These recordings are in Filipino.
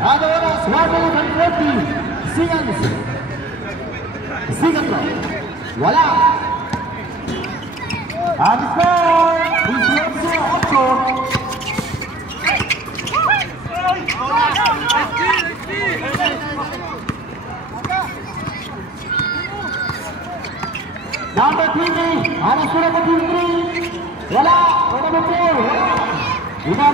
Ada oras 1:20. Sigan bro. Wala. Ang score is 8. Number 3, alas na number 3. Wala. Number 4. Wala.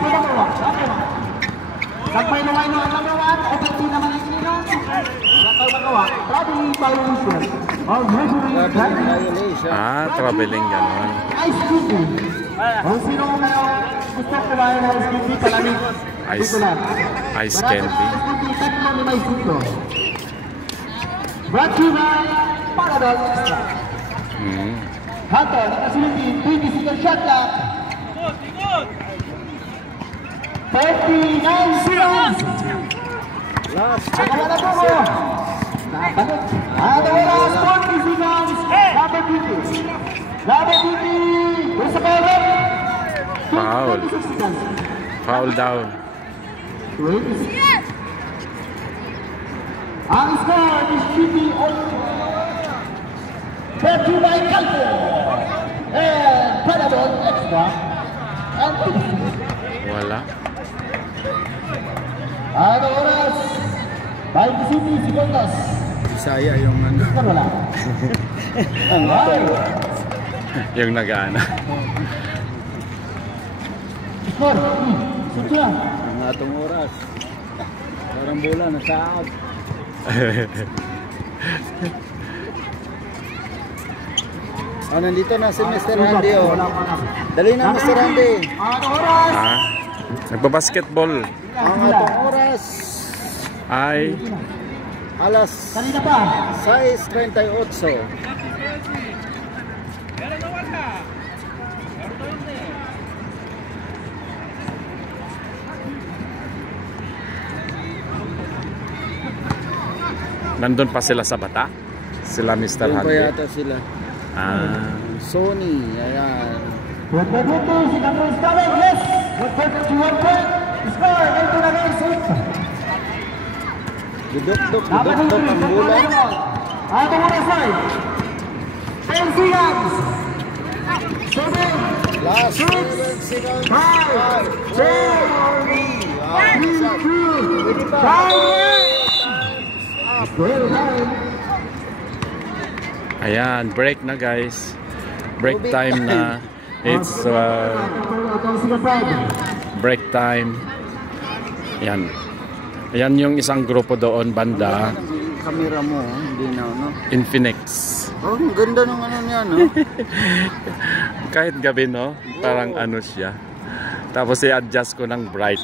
Sampai lumayan ang number 1. Open team naman ang sinino. Wala kayo magawa. Traveling violation. Traveling ganon. Ice cream. Kung sino gusto kumain ng ice cream, palamig. Ice candy. Brought to you by Panadol Extra. Hunter, nakasiliti, 20-second shot clock. 39 seconds. Wala po mo. Ada oras, 40 seconds. Number 50. Number 50. Where's the ball? Foul down. Ang score is 50 on. Brought to you by Calvo. And Panadol Extra. And Wala. Ada oras 20 seconds. Saya yung ano. Wala. Yung nag-aana. Score. Sutra. Ang atong oras. Parang bola na saad. Nandito na si Mr. Andy. Dali na Mr. Andy. Ada oras. Nagbabasketball. Ang atong oras Ay alas Kanina pa. 6:38. nandun pa sila sa bata? Sila Mr. Doon pa Handy? yata sila. Sony, ayan. Good si Cameron Stabek, yes! Good to 1 point. Score, ito na guys. Dudok-dok ang bola. Ato muna side. 10 seconds. 7, Last 6, 7 seconds. 5, 4, 3, 2, 5. Ayan, break na guys. Break time na. It's break time. Ayan. Ayan yung isang grupo doon banda. Kamera mo, hindi na, no? Infinix. Oh, ang ganda ng ano niya, no? Kahit gabi, no? Parang ano siya. Tapos i-adjust ko ng bright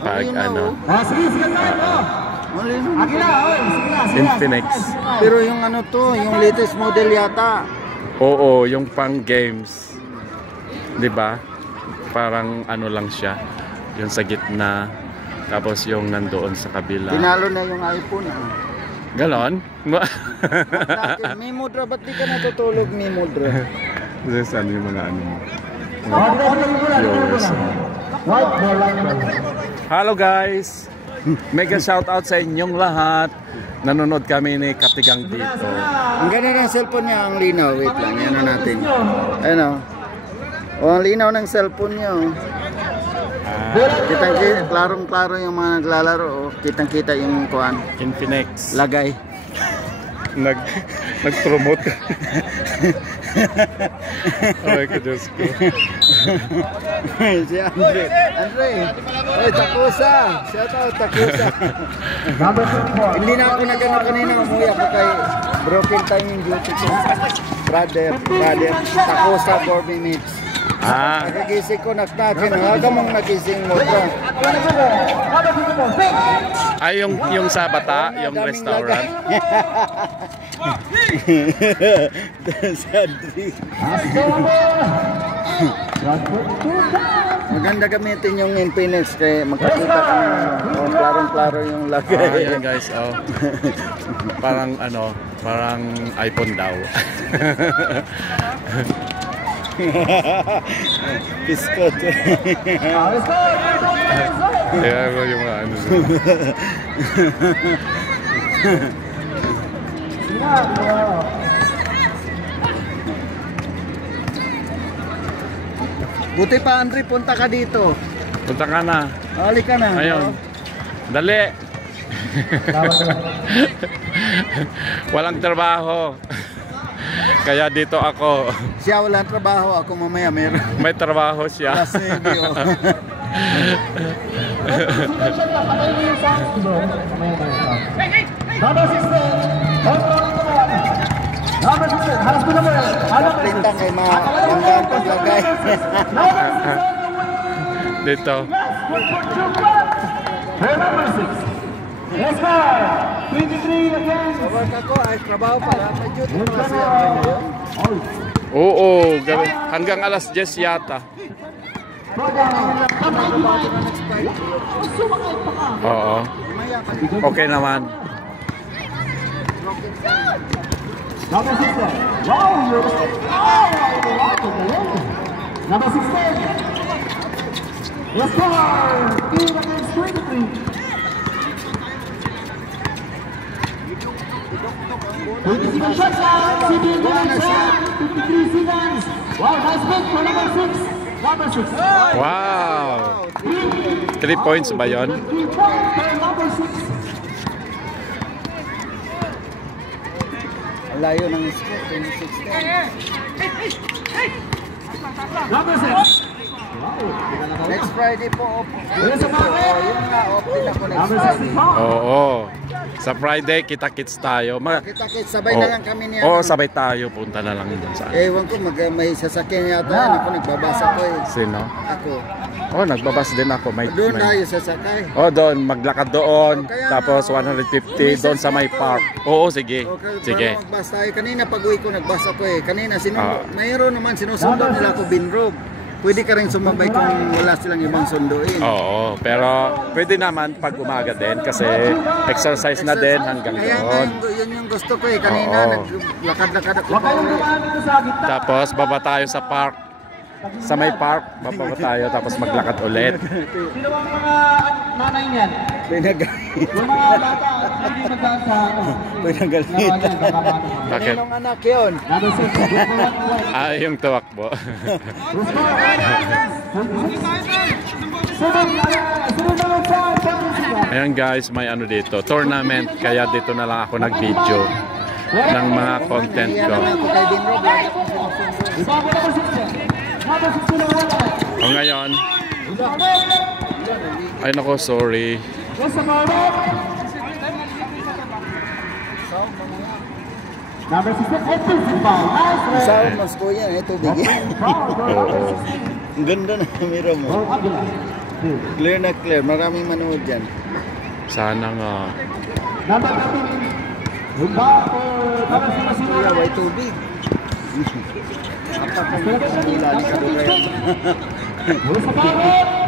pag ano. Sige tayo. Infinix. Pero yung ano to, yung latest model yata. Oo, yung pang games. 'Di ba? Parang ano lang siya. Yung sa gitna. Tapos yung nandoon sa kabila. Tinalo na yung iPhone. Galon? Mimodra, ba't di ka natutulog, Mimodra? Saan yung mga ano mo? Hello guys! Mega shoutout sa inyong lahat. Nanonood kami ni Katigang dito. Ang ganda ng cellphone niya, ang linaw. Wait lang, yan na natin. Ayun o. Ang linaw ng cellphone niya. Kitang-kita, klarong-klaro yung mga naglalaro. Kitang-kita yung kuhan. Infinix. Lagay. Nag-promote. Ay, ko Diyos ko. Si Andre. Oy, Takusa. Shout out, Takusa. Hindi na ako nagano kanina. Umuwi ako kay broken time yung duty ko. Brother. Takusa 4 minutes. Nagising ko, nagnakin. Haga mong nagising mo. Ay, yung sa bata, yung restaurant. Si Andre. Maganda gamitin yung Infinix kaya magkakita ka ng klarong-klaro yung lagay. Ayan guys, oh. Parang ano, parang iPhone daw. Biskot. Kaya mo yung mga ano. Buti pa, Andre, punta ka dito. Punta ka na. Halik ka na. Ayun. Dali. Walang trabaho. Kaya dito ako. Siya walang trabaho, ako mamaya meron. May trabaho siya. Kasi, oh. Lintang kay mga langgang paglagay. Dito. Yes, sir. 23 again. Sabag ako, ay trabaho pala. May duty pa siya ngayon. Oo, hanggang alas 10 yata. Oo. Okay naman. Number 16. Wow, Number 16. Yes, sir. 3 against 23. 27 shots now. 53 seconds. Wow, nice pick for number 6. Number 6. Wow. 3 points ba yun? 3 points for number 6. Ang layo ng score, 26. Number 6. Next Friday po, off. Yun nga, off din ako next Number Friday. 64. Oo. Sa Friday, kita-kits tayo. Kita-kits, sabay na lang kami niya. Oo, sabay tayo. Punta na lang dun sa Ewan ko, may sasakyan yata yan. Ako nagbabasa ko eh. Sino? Ako. Oh, nagbabas din ako. Doon tayo sasakay. Oh, doon. Maglakad doon. Kaya Tapos nga, 150 doon sa may park. Oo, sige. Okay, Sige. pero magbasa tayo. Kanina pag-uwi ko, nagbasa ko eh. Kanina, mayroon naman, sinusundan nila ako Binrog. Pwede ka rin sumabay kung wala silang ibang sunduin. Oo, pero pwede naman pag umaga din kasi exercise na din hanggang Kaya nga, doon. yun yung gusto ko eh. Kanina, Oo. naglakad-lakad ako. Huwag kayong dumaan dito sa gitna. Tapos baba tayo sa park. Sa may park, bababa tayo tapos maglakad ulit. Sino ang mga nanay niyan? Yung mga bata, hindi magdaan sa ano. Pinagalit. Bakit? Kaninong anak yun? Number 6. Ah, yung tuwakbo. Ayan guys, may ano dito, tournament. Kaya dito na lang ako nag-video ng mga content ko. Ako kay Binrog. Lagi akong sinusunod. O ngayon, ay nako, sorry. Number 16, offensive foul. Nice play. Sound mas ko yan, ito bigyan. Oo. Ang ganda na camera mo. Clear na clear, maraming manood dyan. Sana nga. Number 13, Humba for number 16. Kuya, way tubig. Apat ang nila ni Kadugay. Sa bawat.